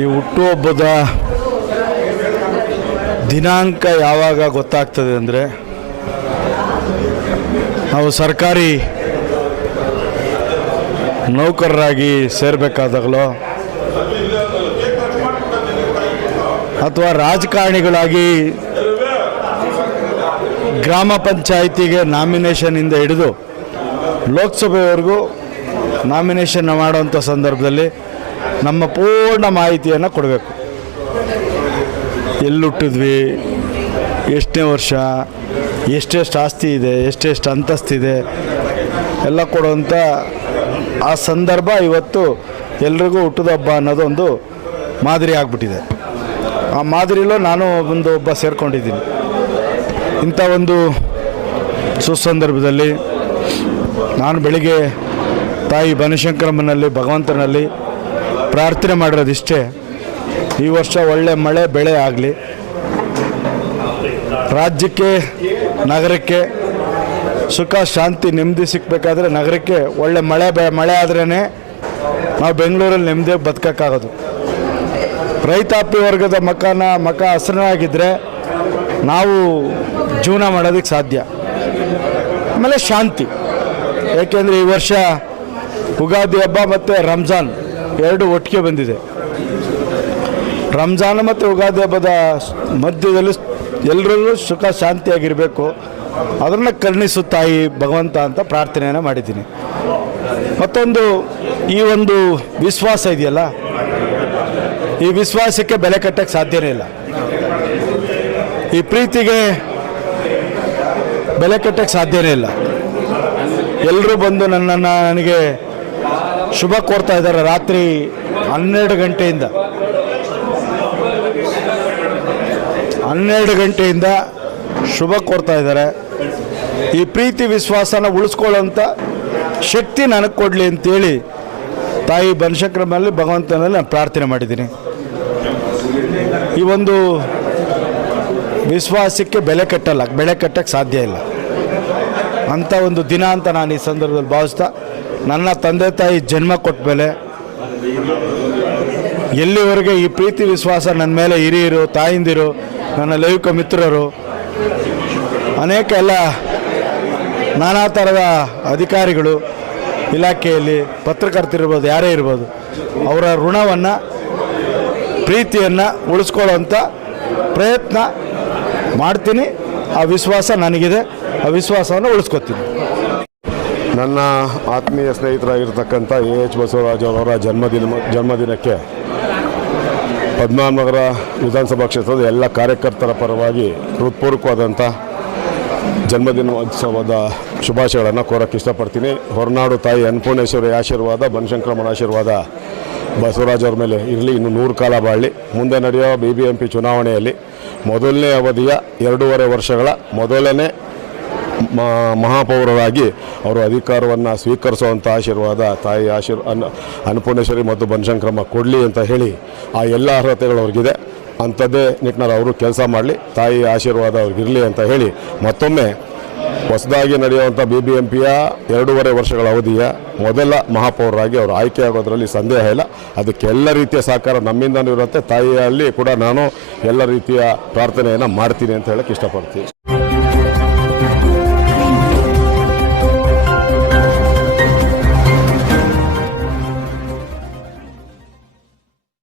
ಈ ಹುಟ್ಟುಹಬ್ಬದ ದಿನಾಂಕ ಯಾವಾಗ ಗೊತ್ತಾಗ್ತದೆ ಅಂದರೆ ನಾವು ಸರ್ಕಾರಿ ನೌಕರರಾಗಿ ಸೇರಬೇಕಾದಾಗಲೋ ಅಥವಾ ರಾಜಕಾರಣಿಗಳಾಗಿ ಗ್ರಾಮ ಪಂಚಾಯಿತಿಗೆ ನಾಮಿನೇಷನಿಂದ ಹಿಡಿದು ಲೋಕಸಭೆವರೆಗೂ ನಾಮಿನೇಷನ್ ಮಾಡುವಂಥ ಸಂದರ್ಭದಲ್ಲಿ ನಮ್ಮ ಪೂರ್ಣ ಮಾಹಿತಿಯನ್ನು ಕೊಡಬೇಕು. ಎಲ್ಲಿ ಹುಟ್ಟಿದ್ವಿ, ಎಷ್ಟನೇ ವರ್ಷ, ಎಷ್ಟೆಷ್ಟು ಆಸ್ತಿ ಇದೆ, ಎಷ್ಟೆಷ್ಟು ಅಂತಸ್ತಿದೆ ಎಲ್ಲ ಕೊಡುವಂಥ ಆ ಸಂದರ್ಭ ಇವತ್ತು ಎಲ್ರಿಗೂ ಹುಟ್ಟಿದ ಹಬ್ಬ ಅನ್ನೋದು ಒಂದು ಮಾದರಿ ಆಗಿಬಿಟ್ಟಿದೆ. ಆ ಮಾದರಿಲೂ ನಾನು ಒಬ್ಬ ಸೇರಿಕೊಂಡಿದ್ದೀನಿ. ಇಂಥ ಒಂದು ಸುಸಂದರ್ಭದಲ್ಲಿ ನಾನು ಬೆಳಿಗ್ಗೆ ತಾಯಿ ಬನಶಂಕರಮ್ಮನಲ್ಲಿ ಭಗವಂತನಲ್ಲಿ ಪ್ರಾರ್ಥನೆ ಮಾಡಿರೋದಿಷ್ಟೇ, ಈ ವರ್ಷ ಒಳ್ಳೆ ಮಳೆ ಬೆಳೆ ಆಗಲಿ, ರಾಜ್ಯಕ್ಕೆ ನಗರಕ್ಕೆ ಸುಖ ಶಾಂತಿ ನೆಮ್ಮದಿ ಸಿಕ್ಕಬೇಕಾದ್ರೆ ನಗರಕ್ಕೆ ಒಳ್ಳೆ ಮಳೆ ಆದ್ರೇ ನಾವು ಬೆಂಗಳೂರಲ್ಲಿ ನೆಮ್ಮದಿಯಾಗಿ ಬದುಕೋಕ್ಕಾಗೋದು. ರೈತಾಪಿ ವರ್ಗದ ಮಕ ಹಸನಾಗಿದ್ದರೆ ನಾವು ಜೀವನ ಮಾಡೋದಕ್ಕೆ ಸಾಧ್ಯ. ಆಮೇಲೆ ಶಾಂತಿ, ಏಕೆಂದರೆ ಈ ವರ್ಷ ಉಗಾದಿ ಹಬ್ಬ ಮತ್ತು ರಂಜಾನ್ ಎರಡು ಒಟ್ಟಿಗೆ ಬಂದಿದೆ. ರಂಜಾನ್ ಮತ್ತು ಉಗಾದಿ ಹಬ್ಬದ ಮಧ್ಯದಲ್ಲಿ ಎಲ್ಲರೂ ಸುಖ ಶಾಂತಿಯಾಗಿರಬೇಕು, ಅದನ್ನು ಕರುಣಿಸು ತಾಯಿ ಭಗವಂತ ಅಂತ ಪ್ರಾರ್ಥನೆಯನ್ನು ಮಾಡಿದ್ದೀನಿ. ಮತ್ತೊಂದು ಈ ಒಂದು ವಿಶ್ವಾಸ ಇದೆಯಲ್ಲ, ಈ ವಿಶ್ವಾಸಕ್ಕೆ ಬೆಲೆ ಕಟ್ಟಕ್ಕೆ ಸಾಧ್ಯನೇ ಇಲ್ಲ. ಈ ಪ್ರೀತಿಗೆ ಬೆಲೆ ಕಟ್ಟಕ್ಕೆ ಸಾಧ್ಯನೇ ಇಲ್ಲ. ಎಲ್ಲರೂ ಬಂದು ನನಗೆ ಶುಭ ಕೋರ್ತಾ ಇದ್ದಾರೆ. ರಾತ್ರಿ 12 ಗಂಟೆಯಿಂದ ಶುಭ ಕೋರ್ತಾ ಇದ್ದಾರೆ. ಈ ಪ್ರೀತಿ ವಿಶ್ವಾಸನ ಉಳಿಸ್ಕೊಳ್ಳೋಂಥ ಶಕ್ತಿ ನನಗೆ ಕೊಡಲಿ ಅಂತೇಳಿ ತಾಯಿ ಬನಶಂಕರಮ್ಮನಲ್ಲಿ ಭಗವಂತನಲ್ಲಿ ನಾನು ಪ್ರಾರ್ಥನೆ ಮಾಡಿದ್ದೀನಿ. ಈ ಒಂದು ವಿಶ್ವಾಸಕ್ಕೆ ಬೆಲೆ ಕಟ್ಟಕ್ಕೆ ಸಾಧ್ಯ ಇಲ್ಲ ಅಂಥ ಒಂದು ದಿನ ಅಂತ ನಾನು ಈ ಸಂದರ್ಭದಲ್ಲಿ ಭಾವಿಸ್ತಾ, ನನ್ನ ತಂದೆ ತಾಯಿ ಜನ್ಮ ಕೊಟ್ಟ ಮೇಲೆ ಎಲ್ಲಿವರೆಗೆ ಈ ಪ್ರೀತಿ ವಿಶ್ವಾಸ ನನ್ನ ಮೇಲೆ ಹಿರಿಯರು, ತಾಯಿಂದಿರು, ನನ್ನ ಲೈಂಗಿಕ ಮಿತ್ರರು, ಅನೇಕ ಎಲ್ಲ ನಾನಾ ಥರದ ಅಧಿಕಾರಿಗಳು, ಇಲಾಖೆಯಲ್ಲಿ ಪತ್ರಕರ್ತರಿರ್ಬೋದು, ಯಾರೇ ಇರ್ಬೋದು, ಅವರ ಋಣವನ್ನು ಪ್ರೀತಿಯನ್ನು ಉಳಿಸ್ಕೊಳ್ಳೋಂಥ ಪ್ರಯತ್ನ ಮಾಡ್ತೀನಿ. ಆ ವಿಶ್ವಾಸ ನನಗಿದೆ, ಆ ವಿಶ್ವಾಸವನ್ನು ಉಳಿಸ್ಕೊತೀನಿ. ನನ್ನ ಆತ್ಮೀಯ ಸ್ನೇಹಿತರಾಗಿರ್ತಕ್ಕಂಥ ಎಚ್ ಬಸವರಾಜರವರ ಜನ್ಮದಿನಕ್ಕೆ ಪದ್ಮನಾಭನಗರ ವಿಧಾನಸಭಾ ಕ್ಷೇತ್ರದ ಎಲ್ಲ ಕಾರ್ಯಕರ್ತರ ಪರವಾಗಿ ಹೃತ್ಪೂರ್ವಕವಾದಂಥ ಜನ್ಮದಿನೋತ್ಸವದ ಶುಭಾಶಯಗಳನ್ನು ಕೋರಕ್ಕೆ ಇಷ್ಟಪಡ್ತೀನಿ. ಹೊರನಾಡು ತಾಯಿ ಅನ್ನಪೂರ್ಣೇಶ್ವರಿ ಆಶೀರ್ವಾದ, ಬನಶಂಕರಮ್ಮನ ಆಶೀರ್ವಾದ ಬಸವರಾಜವ್ರ ಮೇಲೆ ಇರಲಿ, ಇನ್ನು 100 ಕಾಲ ಬಾಳಲಿ. ಮುಂದೆ ನಡೆಯುವ BBMP ಚುನಾವಣೆಯಲ್ಲಿ ಮೊದಲನೇ ಅವಧಿಯ 2.5 ವರ್ಷಗಳ ಮೊದಲನೇ ಮಹಾಪೌರರಾಗಿ ಅವರು ಅಧಿಕಾರವನ್ನು ಸ್ವೀಕರಿಸುವಂಥ ಆಶೀರ್ವಾದ ತಾಯಿ ಅನ್ನಪೂರ್ಣೇಶ್ವರಿ ಮತ್ತು ಬನಶಂಕರಮ್ಮ ಕೊಡಲಿ ಅಂತ ಹೇಳಿ, ಆ ಎಲ್ಲ ಅರ್ಹತೆಗಳು ಅವ್ರಿಗಿದೆ. ಅಂಥದ್ದೇ ನಿಟ್ಟಿನಲ್ಲಿ ಅವರು ಕೆಲಸ ಮಾಡಲಿ, ತಾಯಿ ಆಶೀರ್ವಾದ ಅವ್ರಿಗಿರಲಿ ಅಂತ ಹೇಳಿ ಮತ್ತೊಮ್ಮೆ ಹೊಸದಾಗಿ ನಡೆಯುವಂಥ BBMPಯ 2.5 ವರ್ಷಗಳ ಅವಧಿಯ ಮೊದಲ ಮಹಾಪೌರರಾಗಿ ಅವರು ಆಯ್ಕೆಯಾಗೋದ್ರಲ್ಲಿ ಸಂದೇಹ ಇಲ್ಲ. ಅದಕ್ಕೆಲ್ಲ ರೀತಿಯ ಸಹಕಾರ ನಮ್ಮಿಂದನೂ ಇರುತ್ತೆ. ತಾಯಿಯಲ್ಲಿ ಕೂಡ ನಾನು ಎಲ್ಲ ರೀತಿಯ ಪ್ರಾರ್ಥನೆಯನ್ನು ಮಾಡ್ತೀನಿ ಅಂತ ಹೇಳಕ್ಕೆ ಇಷ್ಟಪಡ್ತೀನಿ.